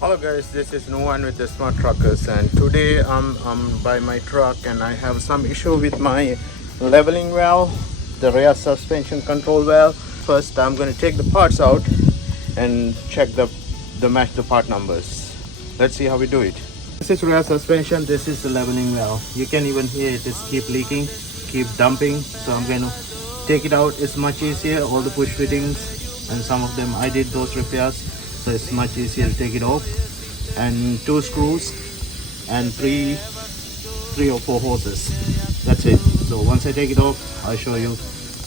Hello guys, this is Nuwan with the Smart Truckers, and today I'm by my truck and I have some issue with my leveling valve, the rear suspension control valve. First I'm going to take the parts out and check the match the part numbers. Let's see how we do it. This is rear suspension, this is the leveling valve. You can even hear it is keep leaking, keep dumping. So I'm going to take it out. It's much easier. All the push fittings and some of them I did those repairs, so it's much easier to take it off. And 2 screws and three or 4 hoses. That's it. So once I take it off, I'll show you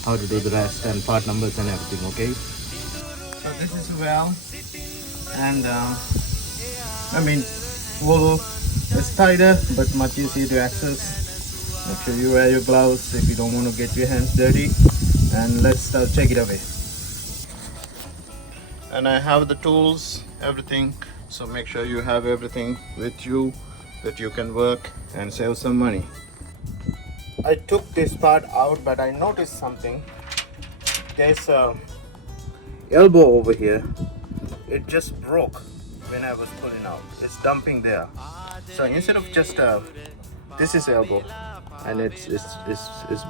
how to do the rest and part numbers and everything. Okay, so this is the valve, and Volvo is tighter but much easier to access. Make sure you wear your gloves if you don't want to get your hands dirty, and let's take it away. And I have the tools, everything, so make sure you have everything with you that you can work and save some money. I took this part out, but I noticed something. There's a elbow over here. It just broke when I was pulling out. It's dumping there. So instead of just this is elbow, and it's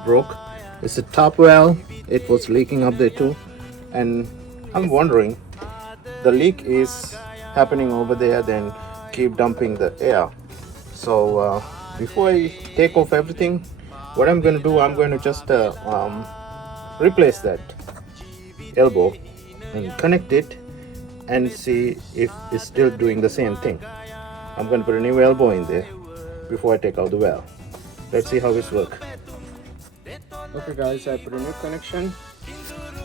broke. It's a top valve. It was leaking up there too, and I'm wondering, the leak is happening over there, then keep dumping the air. So before I take off everything, what I'm going to do, I'm going to just replace that elbow and connect it and see if it's still doing the same thing. I'm going to put a new elbow in there before I take out the valve. Let's see how this works. Okay guys, I put a new connection.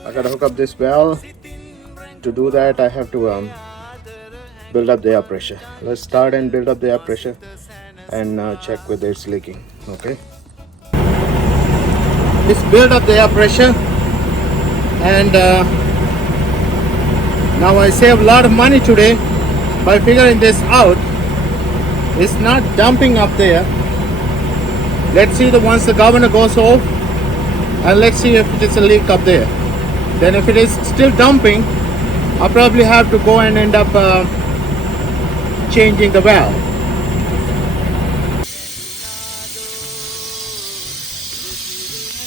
I gotta hook up this valve. To do that, I have to build up the air pressure. Let's start and build up the air pressure and check whether it's leaking. Okay, let's build up the air pressure, and now I save a lot of money today by figuring this out. It's not dumping up there. Let's see once the governor goes off, and let's see if it's a leak up there. Then if it is still dumping, I'll probably have to go and end up changing the valve.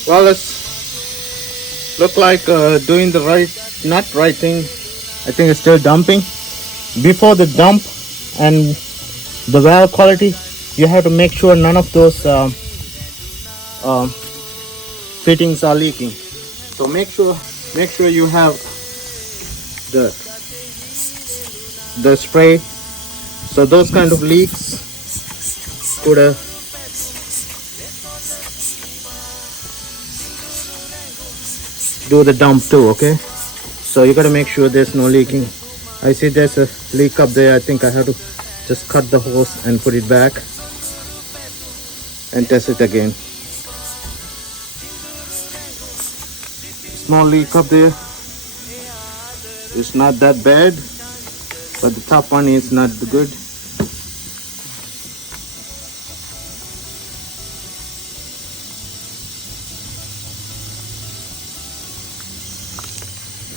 Well, it's look like doing the not right thing. I think it's still dumping. Before the dump and the valve quality, you have to make sure none of those fittings are leaking. So make sure you have the spray, so those kind of leaks could do the dump too. Okay, so you got to make sure there's no leaking. I see there's a leak up there. I think I have to just cut the hose and put it back and test it again. Small leak up there. It's not that bad, but the top one is not good.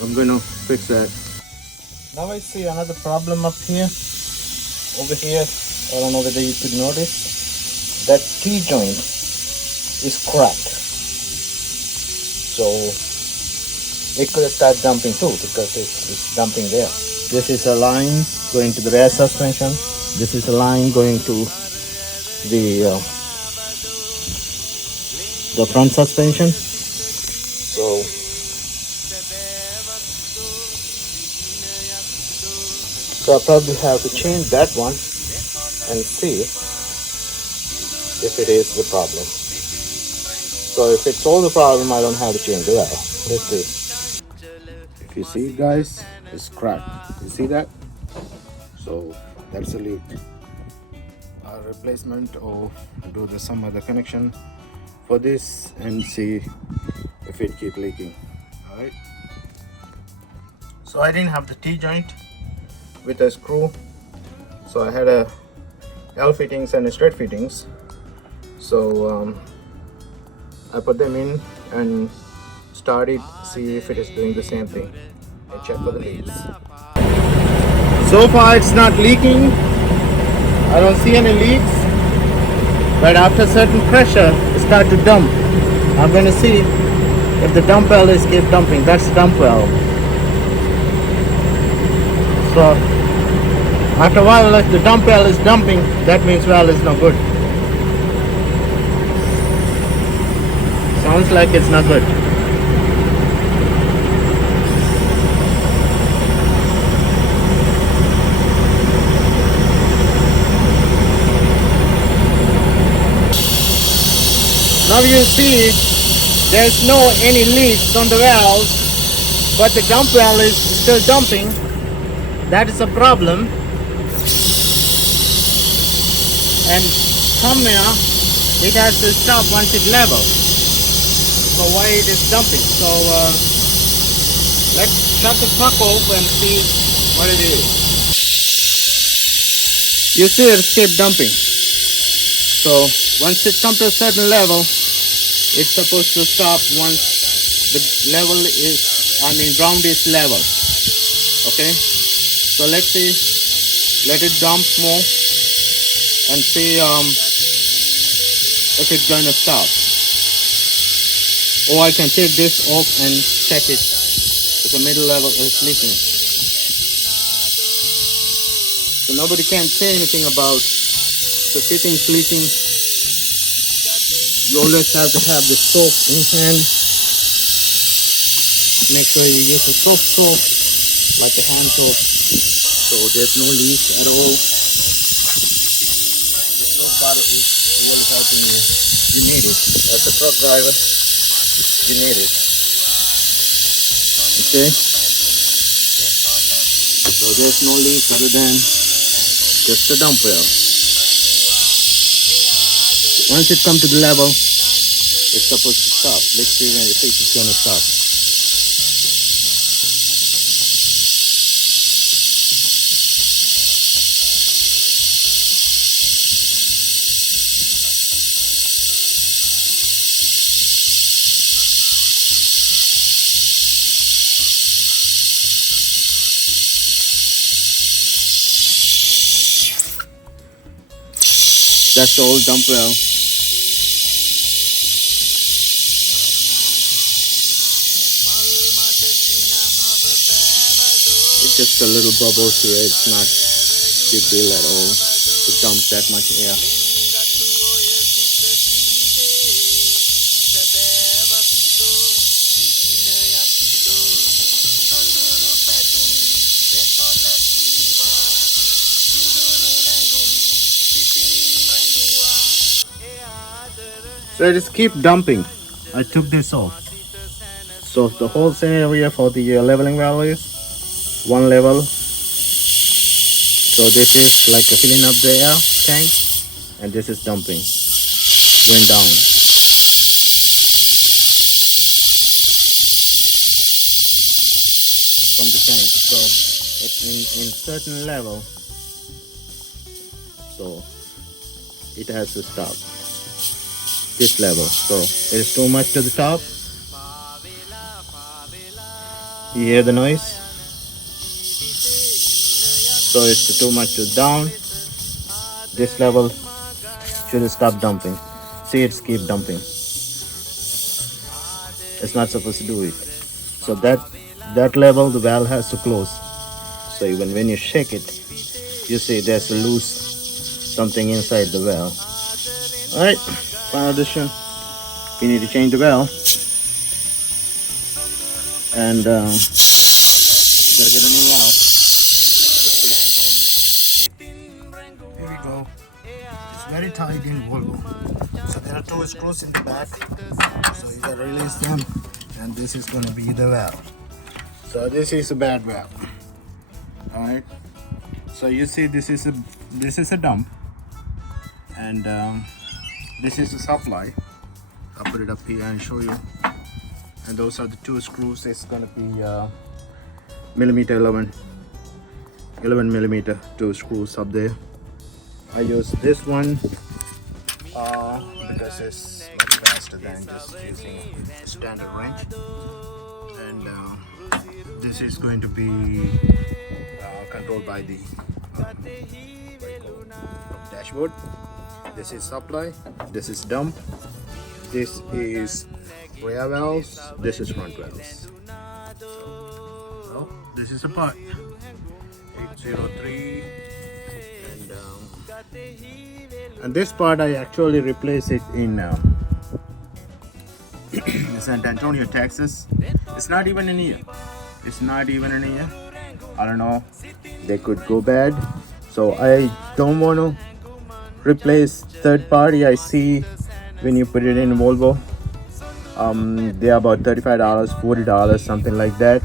I'm going to fix that. Now I see another problem up here. Over here, I don't know whether you could notice, that T-joint is cracked. So it could start dumping too, because it's dumping there. This is a line going to the rear suspension. This is a line going to the front suspension. So I probably have to change that one and see if it is the problem. So if it's all the problem, I don't have to change the valve. Let's see. If you see, guys, it's cracked. You see that? So that's a leak. A replacement, or do some other connection for this and see if it keep leaking. All right. So I didn't have the T-joint with a screw, so I had a L fittings and a straight fittings. So I put them in and start it, see if it is doing the same thing, and check for the leads. So far it's not leaking. I don't see any leaks. But after certain pressure, it start to dump. I'm going to see if the dump well is keep dumping. That's the dump well. So after a while, if the dump well is dumping, that means well is no good. Sounds like it's not good. Now you see there's no any leaks on the valve, but the dump well is still dumping. That is a problem. And somewhere it has to stop once it level. So why it is dumping? So let's shut the truck off and see what it is. You see it keep dumping. So once it comes to a certain level, it's supposed to stop once the level is, ground is level. Okay, so let's see, let it dump more and see if it's gonna stop. Or I can take this off and check it if the middle level is leaking. So nobody can say anything about the fittings leaking. You always have to have the soap in hand. Make sure you use a soft soap, like a hand soap, so there's no leak at all. So part of it really helping you. You need it. As a truck driver, you need it. Okay? So there's no leak other than just the dump well. Once it comes to the level, it's supposed to stop. Let's see when the fish is gonna stop. That's the old dump well. It's just a little bubbles here. It's not big deal at all to dump that much air. So I just keep dumping. I took this off. So the whole scenario for the leveling valve is one level. So this is like filling up the air tank, and this is dumping, going down. From the tank. So it's in certain level. So it has to stop. This level, so it is too much to the top. You hear the noise? So it's too much to down. This level should stop dumping. See, it's keep dumping. It's not supposed to do it. So that level, the valve has to close. So even when you shake it, you see there's a loose something inside the valve. All right. Final addition, you need to change the valve, and you gotta get a new valve. Here we go. It's very tight in Volvo. So there are two screws in the back, so you gotta release them, and this is gonna be the valve. So this is a bad valve. All right. So you see this is a dump, and this is the supply. I'll put it up here and show you. And those are the two screws. It's gonna be millimeter 11 millimeter, two screws up there. I use this one because it's much faster than just using a standard wrench. And this is going to be controlled by the dashboard. This is supply, this is dump, this is rear valves, this is front valves. So, this is a part 803, and this part I actually replaced it in San Antonio, Texas. It's not even in here. It's not even in here. I don't know. They could go bad. So I don't want to replace third party. I see when you put it in Volvo, they're about $35, $40, something like that.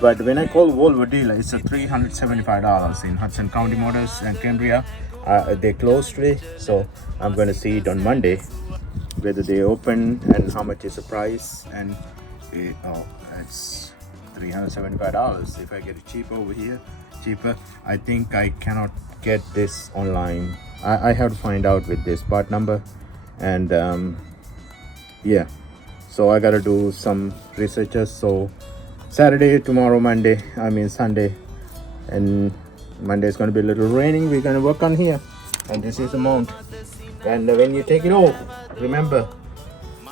But when I call Volvo dealer, it's a $375 in Hudson County Motors and Cambria. They closed today, so I'm going to see it on Monday whether they open and how much is the price. And it's $375. If I get it cheaper over here, I think I cannot get this online. I have to find out with this part number, and yeah, so I gotta do some researches. So Saturday, tomorrow, Sunday, and Monday is gonna be a little raining. We're gonna work on here, and this is the mount. And when you take it off, remember,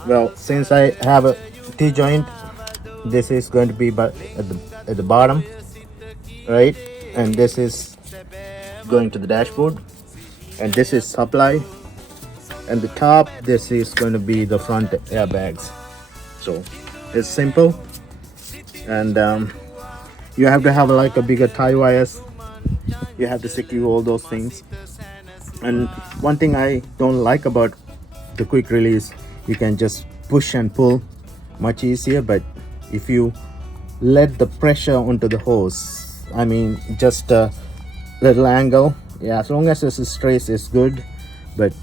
well, since I have a T-joint, this is going to be at the bottom, right? And this is going to the dashboard, and this is supply, and the top, this is going to be the front airbags. So it's simple, and you have to have like a bigger tie wires. You have to secure all those things. And one thing I don't like about the quick release, you can just push and pull much easier, but if you let the pressure onto the hose, just a little angle, yeah, as long as the stress is good, but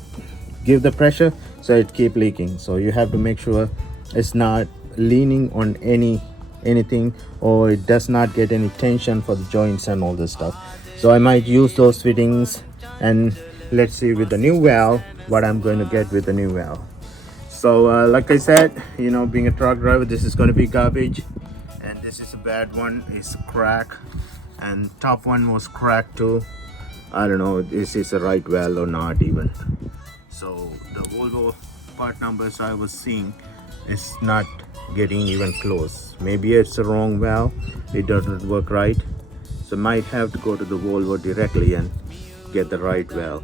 give the pressure so it keep leaking. So you have to make sure it's not leaning on anything, or it does not get any tension for the joints and all this stuff. So I might use those fittings, and let's see with the new valve what I'm going to get with the new valve. So like I said, being a truck driver, this is going to be garbage, and this is a bad one. It's crack, and top one was cracked too. I don't know if this is the right valve or not even. So the Volvo part numbers I was seeing is not getting even close. Maybe it's the wrong valve, it doesn't work right. So might have to go to the Volvo directly and get the right valve.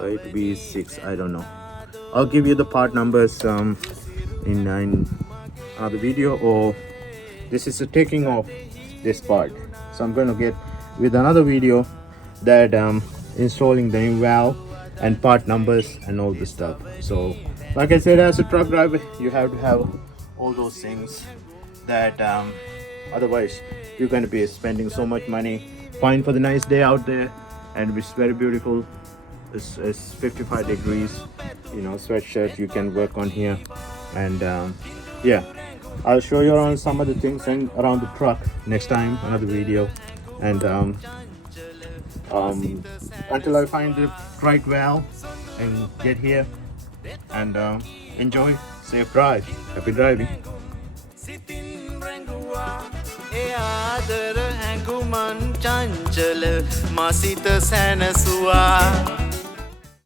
Right, V6, I don't know. I'll give you the part numbers in another video, or this is a taking off this part. So I'm going to get with another video that installing the new valve and part numbers and all this stuff. So like I said, as a truck driver, you have to have all those things, that otherwise you're going to be spending so much money. Fine for the nice day out there, and it's very beautiful. It's 55 degrees, sweatshirt you can work on here. And yeah, I'll show you around some of the things and around the truck next time, another video. And until I find the right valve and get here, and enjoy, safe drive, happy driving. ආදර හැඟුමන් චංචල මසිත සැනසුවා